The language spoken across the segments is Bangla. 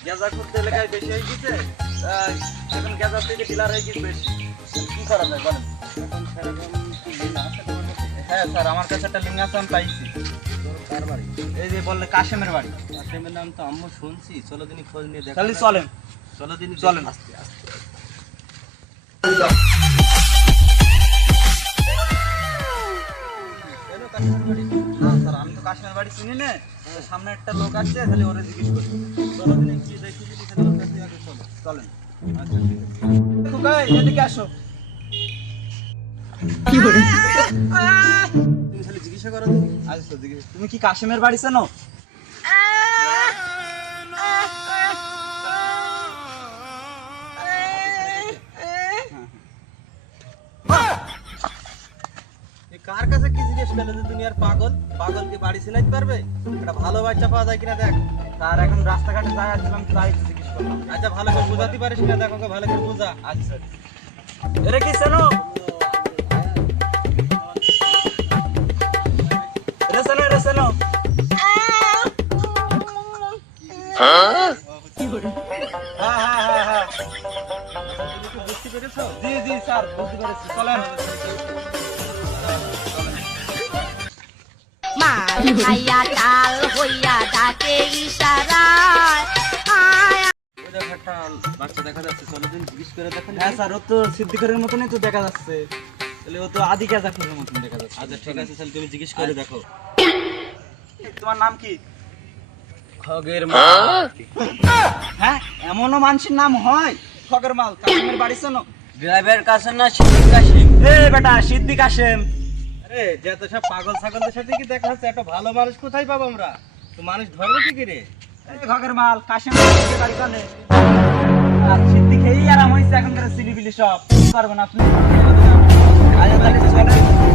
গ্যাজা করতে এলাকায় বেশি হয়ে গেছে। এখন গ্যাজার থেকে ডিলার হয়ে গেছে। বেশি কি করা যায় বলেন? এখন সেরকম কি লিঙ্ক আছে তোমার কাছে? হ্যাঁ স্যার আমার কাছে একটা আমি পাইছি? এই যে বললে কাশেমের বাড়ি। নাম তো আম্মু শুনছি চলো দিনই খোঁজ নিয়ে দেখা তাহলে চলেন। চলো দিনই চলেন। আস্তে আস্তে। কাশেমের বাড়ি। কাশেমের বাড়ি চিনি নে সামনে একটা লোক আসছে তাহলে ওরা জিজ্ঞেস করি। চলো দিনে কি দেখি যদি তাহলে ওর কাছে আগে চলো চলেন। আচ্ছা এদিকে আসো। তুমি খালি জিজ্ঞাসা করো আচ্ছা জিজ্ঞেস তুমি কি কাশেমের বাড়ি চেনো? কার কাছে কি জিজ্ঞেস করলে যে আর পাগল? পাগল কি বাড়ি চিনাইতে পারবে? একটা ভালো বাচ্চা পাওয়া যায় কিনা দেখ। তার এখন রাস্তাঘাটে যাই আসছিলাম, তাই জিজ্ঞেস করলাম। আচ্ছা ভালো করে বোঝাতে পারিস কিনা? দেখো ভালো করে বোঝা। আচ্ছা এরে কি চেনো এরে চেনো এরে চেনো হ্যাঁ হ্যাঁ হ্যাঁ হ্যাঁ। বুঝতে জি জি, স্যার, বুঝতে পেরেছি। চলেন। মাল খাইয়া তাল হইয়া ডাকে ইশারায়। আয় ওই দেখো একটা বাচ্চা দেখা যাচ্ছে চলো দিন জিজ্ঞেস করে দেখো হ্যাঁ স্যার ও তো সিদ্দিকের মতনই তো দেখা যাচ্ছে। তাহলে ও তো আদি কাজাকুরের মতন দেখা যাচ্ছে। আচ্ছা ঠিক আছে তাহলে তুমি জিজ্ঞেস করে দেখো। তোমার নাম কি? খগের হ্যাঁ এমনও মানুষের নাম হয়? ফগের মাল কাশিমের বাড়ি শোনো। ড্রাইভার কাছে না সিদ্দিক কাশিম এ বেটা সিদ্দিক কাশিম আরে যত সব পাগল ছাগলদের সাথে কি দেখা হচ্ছে? একটা ভালো মানুষ কোথায় পাবো আমরা? তো মানুষ ধরবো কি করে? এই ফগের মাল কাশিম গাড়ি চলে আর সিদ্দিক এই আরাম হয়েছে এখনকার সিলিবিলি সব। কি না আপনি আজ তাহলে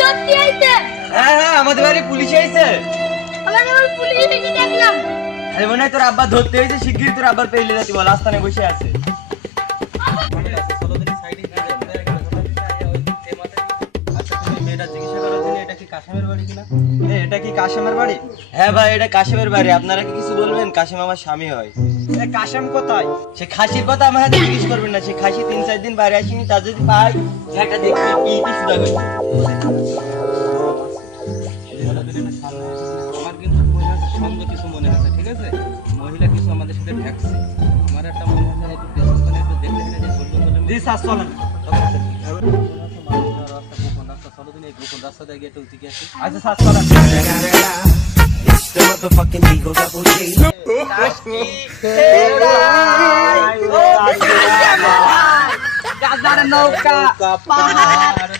ধরতে আইছে। হ্যাঁ হ্যাঁ আমাদের বাড়ি পুলিশ আইছে। আমাদের বাড়ি পুলিশ আইছে দেখলাম। আরে মনে হয় তোর আব্বা ধরতে হয়েছে শিগগিরই তোর আব্বার পেলে যাতি বল আস্তানে বসে আছে। কাশিমের বাড়ি কিনা? এটা কি কাশেমের বাড়ি? হ্যাঁ ভাই, এটা কাশিমের বাড়ি। আপনারা কি কিছু বলবেন? কাশিম আমার স্বামী হয়। এ, কাশেম কোথায়? সে খাসির কথা আমার হাতে জিজ্ঞেস করবেন না। সে খাসি তিন চার দিন বাইরে আসেনি তা যদি পাই একটা দেখি কি কি সুদা করছে আমার কিন্তু মনে হচ্ছে সন্দেহ কিছু মনে হচ্ছে ঠিক আছে? মহিলা কিছু আমাদের সাথে ঢাকছে। আমার একটা মনে হচ্ছে একটু পেছন একটু দেখতে জি, স্যার, চলেন। চলো দিন এই গোপন রাস্তা দিয়ে গিয়ে একটু উঠে আসি। আচ্ছা স্যার চলেন গাজার নৌকা পাহাড়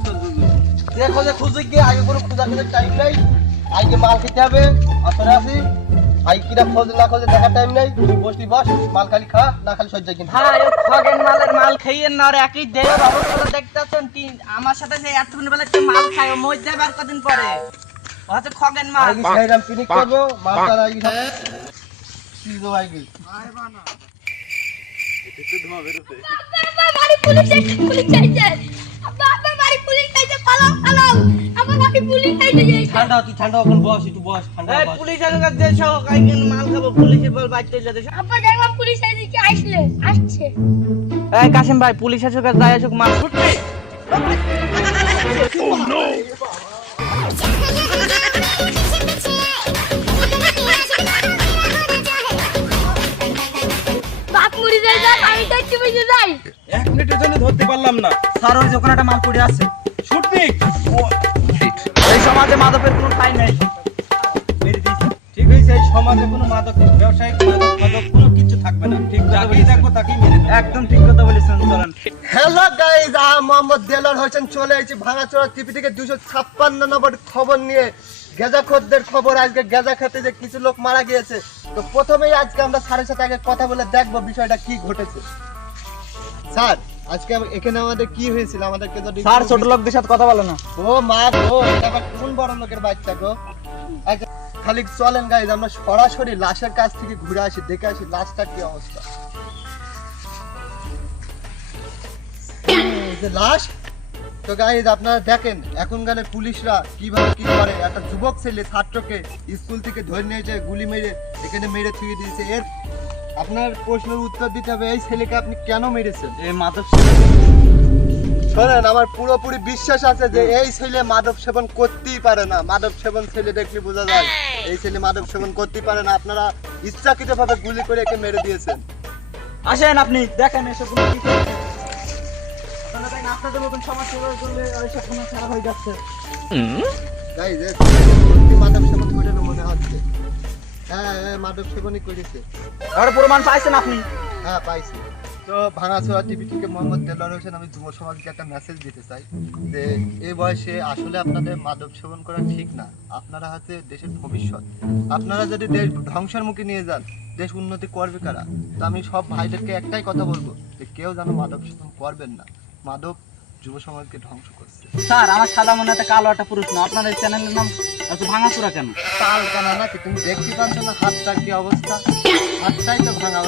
দুদু দেখো যে খুঁজে গিয়ে আগে কোনো খোঁজা খোঁজার টাইম নাই। আগে মাল খেতে হবে আসরে আসি। আই কিরা খোঁজ না খোঁজে দেখার টাইম নাই। তুই বসলি বস মাল খালি খা না খালি সহ্য কিন্তু ভাই খগেন মালের মাল খাইয়েন না আর একই দেহের অবস্থা দেখতেছেন কি? আমার সাথে যে এতক্ষণ বেলা একটা মাল খায় ও মজ কদিন পরে। ও খগেন মাল। আগে খাইলাম পিকনিক করব মাল তার আগে কি আগে পুলিশ পুলিশ আব্বা পুলিশ ঠান্ডা তুই ঠান্ডা এখন বস একটু বস ঠান্ডা বস। পুলিশ সব কাইকেন মাল খাব পুলিশের বল বাইতে পুলিশ আইছে কি আসলে? আসছে। এই ভাই পুলিশ আসুক আর যাই আসুক মাল ছুটবে। আমি একটু এক মিনিটের জন্য ধরতে পারলাম না। স্যার ওই দোকানে একটা মাল পড়ে আছে। ছুটবি। এই সমাজে মাদকের কোনো ঠাই নেই। ঠিক হয়েছে এই সমাজে কোনো মাদক ব্যবসায়িক মাদক মাদক কোনো কিছু থাকবে না। ঠিক যাকেই দেখব তাকেই মেরে একদম ঠিক কথা বলেছেন চলেন। হ্যালো গাইজ আ মোহাম্মদ দেলার হোসেন চলে এসেছি ভাঙাচোরা টিভি থেকে দুশো ছাপ্পান্ন নম্বর খবর নিয়ে। গেজা খদ্দের খবর আজকে গেজা খেতে যে কিছু লোক মারা গিয়েছে। তো প্রথমেই আজকে আমরা স্যারের সাথে আগে কথা বলে দেখব বিষয়টা কি ঘটেছে। স্যার আজকে এখানে আমাদের কি হয়েছিল? আমাদেরকে যদি স্যার ছোট লোকদের সাথে কথা বলে না। ও মা গো আবার কোন বড় লোকের বাচ্চা গো? আচ্ছা, খালি চলেন গাইজ আমরা সরাসরি লাশের কাছ থেকে ঘুরে আসি দেখে আসি লাশটার কি অবস্থা। যে লাশ তো গাইজ আপনারা দেখেন এখনকার পুলিশরা কীভাবে কি করে? একটা যুবক ছেলে ছাত্রকে স্কুল থেকে ধরে নিয়ে যায় গুলি মেরে এখানে মেরে থুয়ে দিয়েছে। এর আপনার প্রশ্নের উত্তর দিতে হবে এই ছেলেকে আপনি কেন মেরেছেন? এই মাধব শোনেন আমার পুরোপুরি বিশ্বাস আছে যে এই ছেলে মাদক সেবন করতেই পারে না। মাদক সেবন ছেলে দেখলে বোঝা যায় এই ছেলে মাদক সেবন করতেই পারে না। আপনারা ইচ্ছাকৃত ভাবে গুলি করে একে মেরে দিয়েছেন। আসেন আপনি দেখেন এসবগুলো কি করছে আপনারা দেখেন আপনাদের মতন সমাজ সেবা করলে এইসব কোনো খারাপ হয়ে যাচ্ছে। গাই যে মাদক সেবন করে মনে হচ্ছে। হ্যাঁ হ্যাঁ মাদক সেবনই করেছে। আর প্রমাণ পাইছেন আপনি? হ্যাঁ পাইছি। তো ভাঙাচোরা টিভি থেকে মোহাম্মদ দেলোয়ার হোসেন আমি যুব সমাজকে একটা মেসেজ দিতে চাই যে এই বয়সে আসলে আপনাদের মাদক সেবন করা ঠিক না। আপনারা হচ্ছে দেশের ভবিষ্যৎ। আপনারা যদি দেশ ধ্বংসের মুখে নিয়ে যান দেশ উন্নতি করবে কারা? তো আমি সব ভাইদেরকে একটাই কথা বলব যে কেউ যেন মাদক সেবন করবেন না। মাদক যুব সমাজকে ধ্বংস করছে। স্যার আমার সাদা মনে একটা কালো একটা পুরুষ না। আপনার এই চ্যানেলের নাম? এত ভাঙাচোরা কেন? তাল কেন নাকি? তুমি দেখতে পাচ্ছ না হাতটার কি অবস্থা? হাতটাই তো ভাঙা।